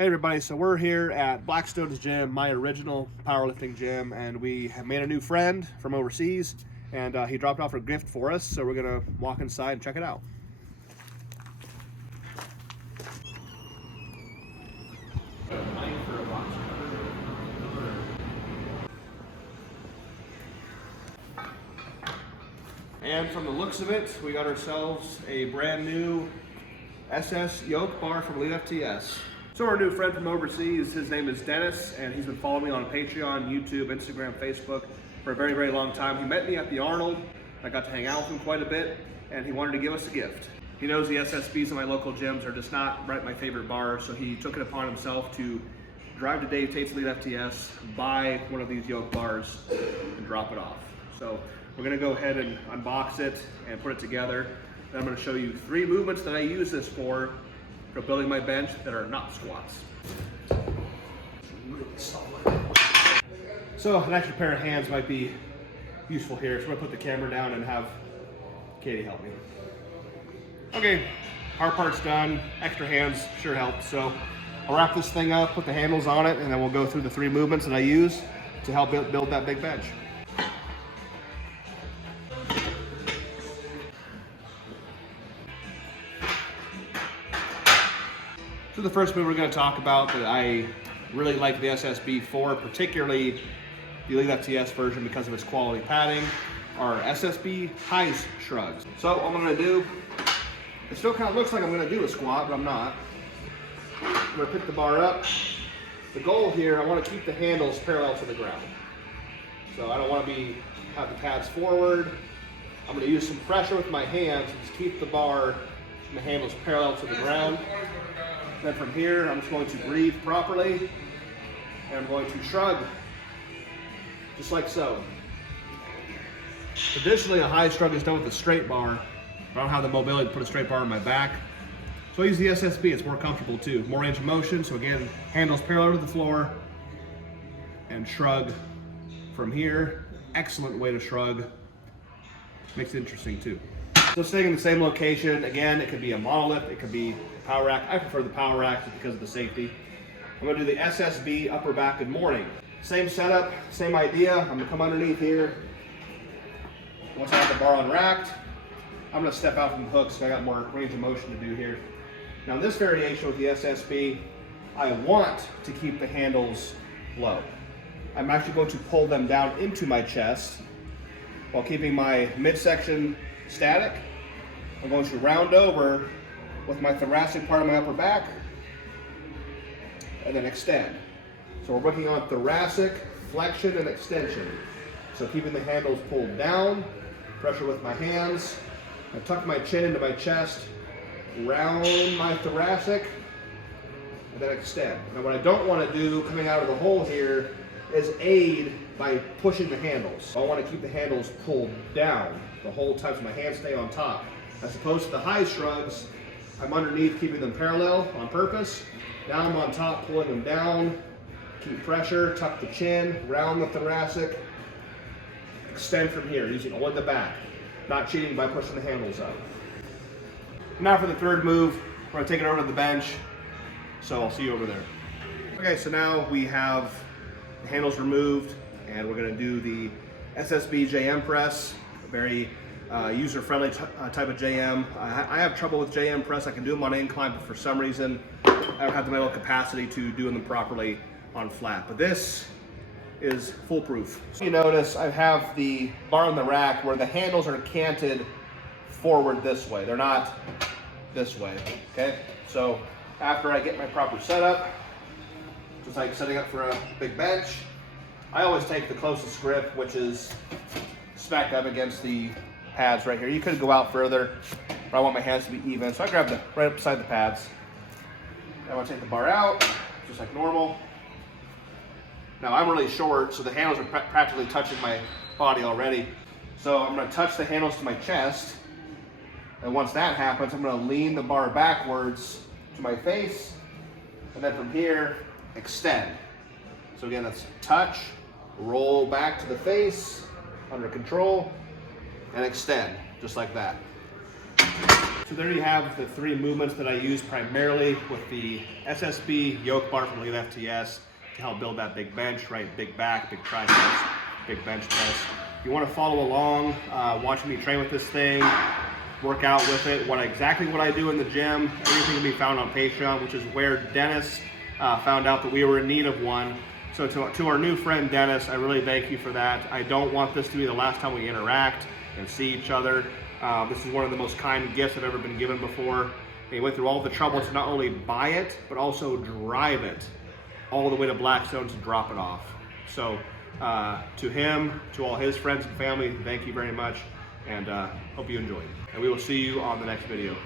Hey everybody, so we're here at Blackstone's gym, my original powerlifting gym, and we have made a new friend from overseas, and he dropped off a gift for us, so we're gonna walk inside and check it out. And from the looks of it, we got ourselves a brand new SS yoke bar from FTS. So our new friend from overseas, his name is Dennis, and he's been following me on Patreon, YouTube, Instagram, Facebook for a very, very long time. He met me at the Arnold. I got to hang out with him quite a bit, and he wanted to give us a gift. He knows the SSBs in my local gyms are just not my favorite bar, so he took it upon himself to drive to Dave Tate's FTS, buy one of these yoke bars, and drop it off. So we're gonna go ahead and unbox it and put it together. Then I'm gonna show you 3 movements that I use this for building my bench that are not squats. Really solid. So an extra pair of hands might be useful here. So I'm gonna put the camera down and have Katie help me. Okay, hard part's done. Extra hands sure helps. So I'll wrap this thing up, put the handles on it, and then we'll go through the 3 movements that I use to help build that big bench. So the first move we're going to talk about that I really like the SSB for, particularly the Elite FTS version because of its quality padding, are SSB high shrugs. So what I'm going to do, it still kind of looks like I'm going to do a squat, but I'm not. I'm going to pick the bar up. The goal here, I want to keep the handles parallel to the ground. So I don't want to have the pads forward. I'm going to use some pressure with my hands and just keep the bar and the handles parallel to the ground. Then from here, I'm just going to breathe properly, and I'm going to shrug, just like so. Traditionally, a high shrug is done with a straight bar. I don't have the mobility to put a straight bar on my back. So I use the SSB, it's more comfortable too. More range of motion, so again, handles parallel to the floor, and shrug from here. Excellent way to shrug. Makes it interesting too. So staying in the same location, again, it could be a monolift, it could be a power rack. I prefer the power rack just because of the safety. I'm gonna do the SSB upper back good morning. Same setup, same idea. I'm gonna come underneath here. Once I have the bar unracked, I'm gonna step out from the hook so I got more range of motion to do here. Now in this variation with the SSB, I want to keep the handles low. I'm actually going to pull them down into my chest while keeping my midsection static. I'm going to round over with my thoracic part of my upper back and then extend. So we're working on thoracic flexion and extension. So keeping the handles pulled down, pressure with my hands. I tuck my chin into my chest, round my thoracic, and then extend. Now what I don't want to do coming out of the hole here is aid by pushing the handles. I want to keep the handles pulled down the whole time so my hands stay on top. As opposed to the high shrugs, I'm underneath keeping them parallel on purpose. Now I'm on top pulling them down, keep pressure, tuck the chin, round the thoracic, extend from here using only the back, not cheating by pushing the handles up. Now for the third move, we're going to take it over to the bench, so I'll see you over there. Okay, so now we have the handles removed, and we're going to do the SSB JM press, a very user-friendly type of JM. I have trouble with JM press. I can do them on incline, but for some reason, I don't have the mental capacity to do them properly on flat. But this is foolproof. So you notice I have the bar on the rack where the handles are canted forward this way. They're not this way, okay? So after I get my proper setup, just like setting up for a big bench, I always take the closest grip, which is smack up against the pads right here. You could go out further, but I want my hands to be even. So I grab the right up beside the pads. I want to take the bar out, just like normal. Now I'm really short, so the handles are practically touching my body already. So I'm going to touch the handles to my chest. And once that happens, I'm going to lean the bar backwards to my face. And then from here, extend. So again, that's touch, roll back to the face, under control, and extend, just like that. So there you have the 3 movements that I use primarily with the SSB yoke bar from the FTS to help build that big bench, right? Big back, big triceps, big bench press. If you want to follow along, watching me train with this thing, work out with it, exactly what I do in the gym, everything can be found on Patreon, which is where Dennis found out that we were in need of one. So to our new friend Dennis, I really thank you for that. I don't want this to be the last time we interact and see each other. This is one of the most kind gifts I've ever been given before. And he went through all the trouble to not only buy it, but also drive it all the way to Blackstone to drop it off. So to him, to all his friends and family, thank you very much, and hope you enjoyed. And we will see you on the next video.